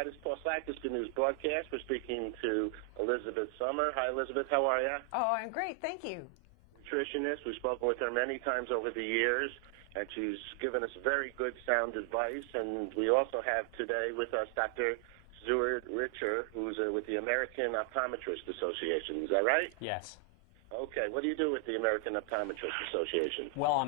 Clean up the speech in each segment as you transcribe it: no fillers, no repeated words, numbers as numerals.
Hi, this is Paul Slack. This is the news broadcast. We're speaking to Elizabeth Summer. Hi, Elizabeth. How are you? Oh, I'm great. Thank you. Nutritionist. We've spoken with her many times over the years, and she's given us very good sound advice. And we also have today with us Dr. Stuart, who's with the American Optometric Association. Is that right? Yes. Okay. What do you do with the American Optometric Association? Well,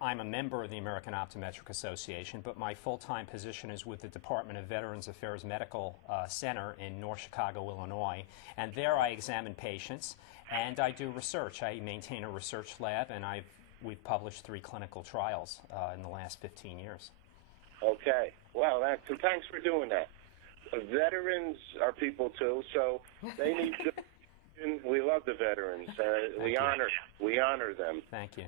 I'm a member of the American Optometric Association, but my full-time position is with the Department of Veterans Affairs Medical Center in North Chicago, Illinois. And there I examine patients, and I do research. I maintain a research lab, and we've published 3 clinical trials in the last 15 years. Okay. Well, thanks for doing that. Veterans are people, too, so they need good. We love the veterans. We honor them. Thank you.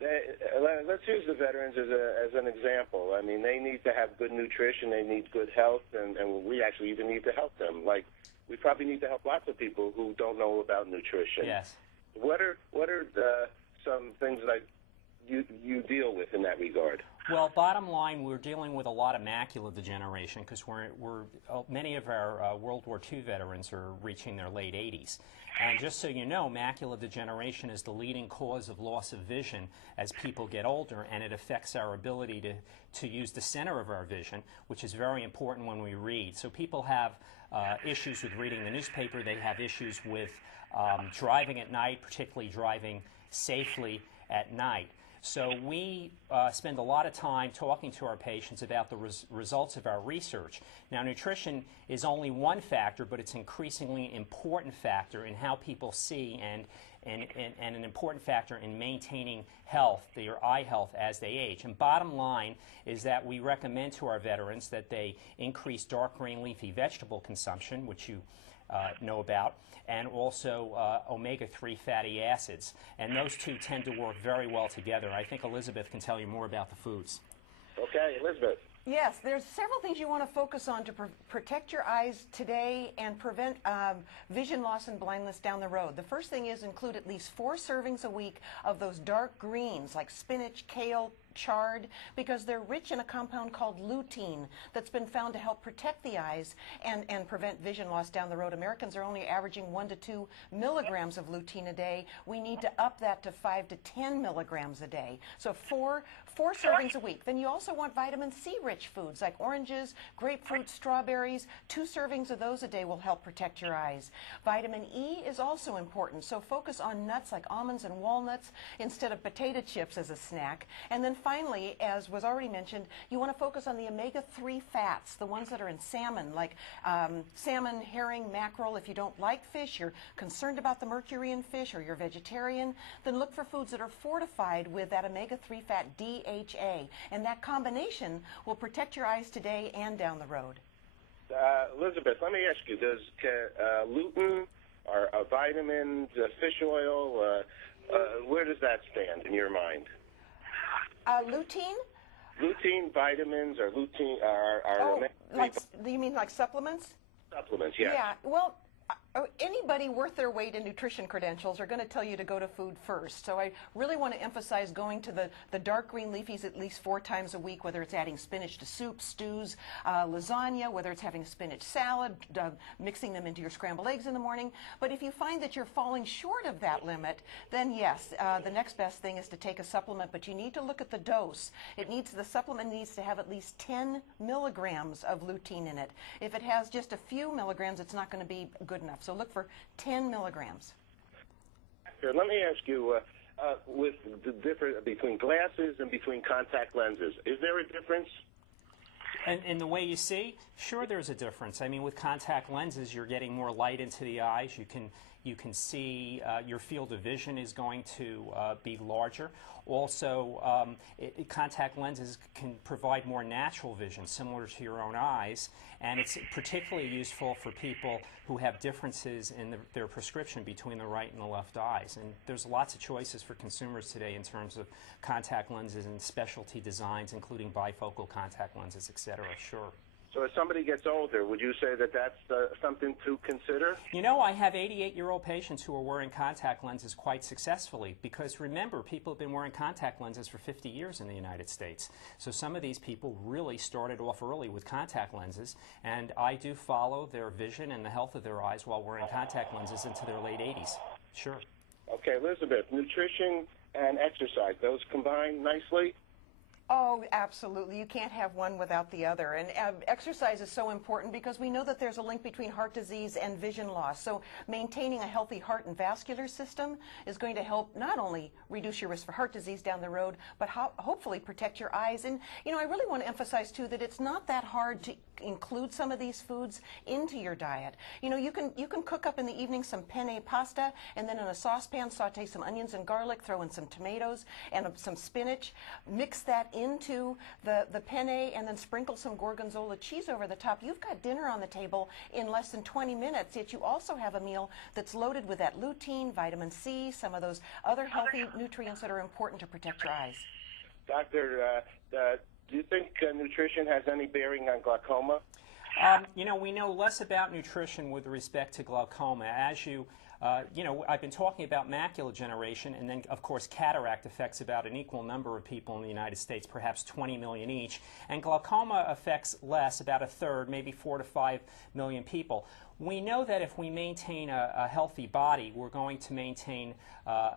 Let's use the veterans as an example. I mean, they need to have good nutrition. They need good health, and we actually even need to help them. Like, we probably need to help lots of people who don't know about nutrition. Yes. What are some things that you deal with in that regard? Well, bottom line, we're dealing with a lot of macular degeneration because many of our World War II veterans are reaching their late 80s. And just so you know, macular degeneration is the leading cause of loss of vision as people get older, and it affects our ability to use the center of our vision, which is very important when we read. So people have issues with reading the newspaper. They have issues with driving at night, particularly driving safely at night. So we spend a lot of time talking to our patients about the results of our research. Now, nutrition is only one factor, but it's an increasingly important factor in how people see and an important factor in maintaining health, their eye health as they age. And bottom line is that we recommend to our veterans that they increase dark green leafy vegetable consumption, which you know about, and also omega-3 fatty acids. And those two tend to work very well together. I think Elizabeth can tell you more about the foods. Okay, Elizabeth. Yes, there's several things you want to focus on to protect your eyes today and prevent vision loss and blindness down the road. The first thing is include at least 4 servings a week of those dark greens like spinach, kale, chard, because they're rich in a compound called lutein that's been found to help protect the eyes and prevent vision loss down the road. Americans are only averaging 1 to 2 milligrams of lutein a day. We need to up that to 5 to 10 milligrams a day. So 4 servings a week. Then you also want vitamin C rich foods like oranges, grapefruit, strawberries. 2 servings of those a day will help protect your eyes. Vitamin E is also important, so focus on nuts like almonds and walnuts instead of potato chips as a snack. And then finally, as was already mentioned, you want to focus on the omega-3 fats, the ones that are in salmon, like salmon, herring, mackerel. If you don't like fish, you're concerned about the mercury in fish, or you're vegetarian, then look for foods that are fortified with that omega-3 fat DHA. And that combination will protect your eyes today and down the road. Elizabeth, let me ask you, does lutein or vitamins, fish oil, where does that stand in your mind? Lutein? Lutein, vitamins, or lutein you mean like supplements? Supplements, yes. Yeah, well, anybody worth their weight in nutrition credentials are going to tell you to go to food first. So I really want to emphasize going to the dark green leafies at least 4 times a week, whether it's adding spinach to soup, stews, lasagna, whether it's having a spinach salad, mixing them into your scrambled eggs in the morning. But if you find that you're falling short of that limit, then yes, the next best thing is to take a supplement, but you need to look at the dose. The supplement needs to have at least 10 milligrams of lutein in it. If it has just a few milligrams, it's not going to be good enough. So look for 10 milligrams. Let me ask you, with the difference between glasses and between contact lenses, is there a difference? And in the way you see, sure there's a difference. I mean, with contact lenses, you're getting more light into the eyes. You can see your field of vision is going to be larger. Also, contact lenses can provide more natural vision, similar to your own eyes, and it's particularly useful for people who have differences in their prescription between the right and the left eyes. And there's lots of choices for consumers today in terms of contact lenses and specialty designs, including bifocal contact lenses, etc. Sure. So as somebody gets older, would you say that that's something to consider? You know, I have 88-year-old patients who are wearing contact lenses quite successfully because, remember, people have been wearing contact lenses for 50 years in the United States. So some of these people really started off early with contact lenses, and I do follow their vision and the health of their eyes while wearing contact lenses into their late 80s. Sure. Okay, Elizabeth, nutrition and exercise, those combine nicely? Oh, absolutely. You can't have one without the other. And exercise is so important because we know that there's a link between heart disease and vision loss. So maintaining a healthy heart and vascular system is going to help not only reduce your risk for heart disease down the road, but hopefully protect your eyes. And, you know, I really want to emphasize, too, that it's not that hard to include some of these foods into your diet. You know, you can cook up in the evening some penne pasta, and then in a saucepan saute some onions and garlic, throw in some tomatoes and some spinach, mix that into the penne, and then sprinkle some gorgonzola cheese over the top. You've got dinner on the table in less than 20 minutes, yet you also have a meal that's loaded with that lutein, vitamin C, some of those other healthy nutrients that are important to protect your eyes. Doctor, do you think nutrition has any bearing on glaucoma? You know, we know less about nutrition with respect to glaucoma. As you know, I've been talking about macular degeneration, and then, of course, cataract affects about an equal number of people in the United States, perhaps 20 million each. And glaucoma affects less, about a third, maybe 4 to 5 million people. We know that if we maintain a healthy body, we're going to maintain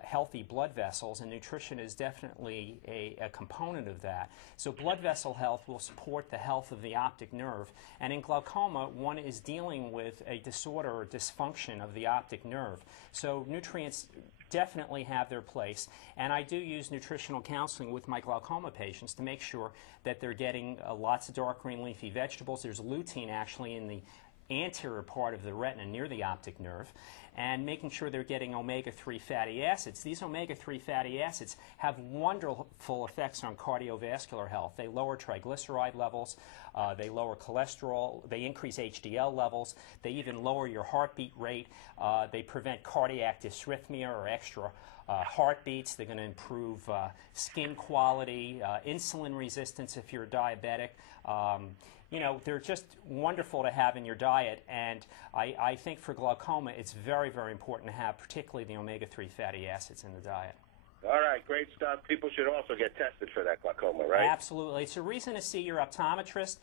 healthy blood vessels, and nutrition is definitely a component of that. So blood vessel health will support the health of the optic nerve, and in glaucoma, one is dealing with a disorder or dysfunction of the optic nerve. So nutrients definitely have their place, and I do use nutritional counseling with my glaucoma patients to make sure that they're getting lots of dark green leafy vegetables. There's lutein actually in the anterior part of the retina near the optic nerve, and making sure they're getting omega-3 fatty acids. These omega-3 fatty acids have wonderful effects on cardiovascular health. They lower triglyceride levels, they lower cholesterol, they increase HDL levels, they even lower your heartbeat rate, they prevent cardiac dysrhythmia or extra heartbeats. They're going to improve skin quality, insulin resistance if you're diabetic. You know, they're just wonderful to have in your diet, and I think for glaucoma it's very, very important to have particularly the omega-3 fatty acids in the diet. All right, great stuff. People should also get tested for that glaucoma, right? Absolutely. It's a reason to see your optometrist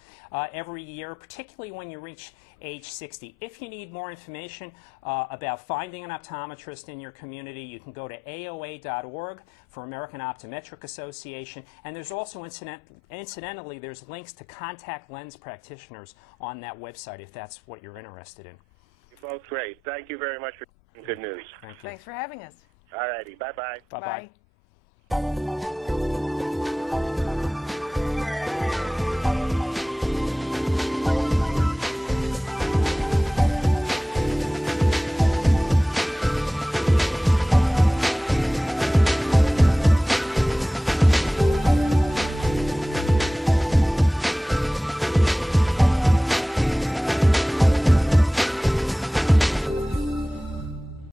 every year, particularly when you reach age 60. If you need more information about finding an optometrist in your community, you can go to AOA.org for American Optometric Association, and there's also, incidentally, there's links to contact lens practitioners on that website if that's what you're interested in. You're both great. Thank you very much for good news. Thank you. Thanks for having us. All righty. Bye-bye. Bye-bye. Bye.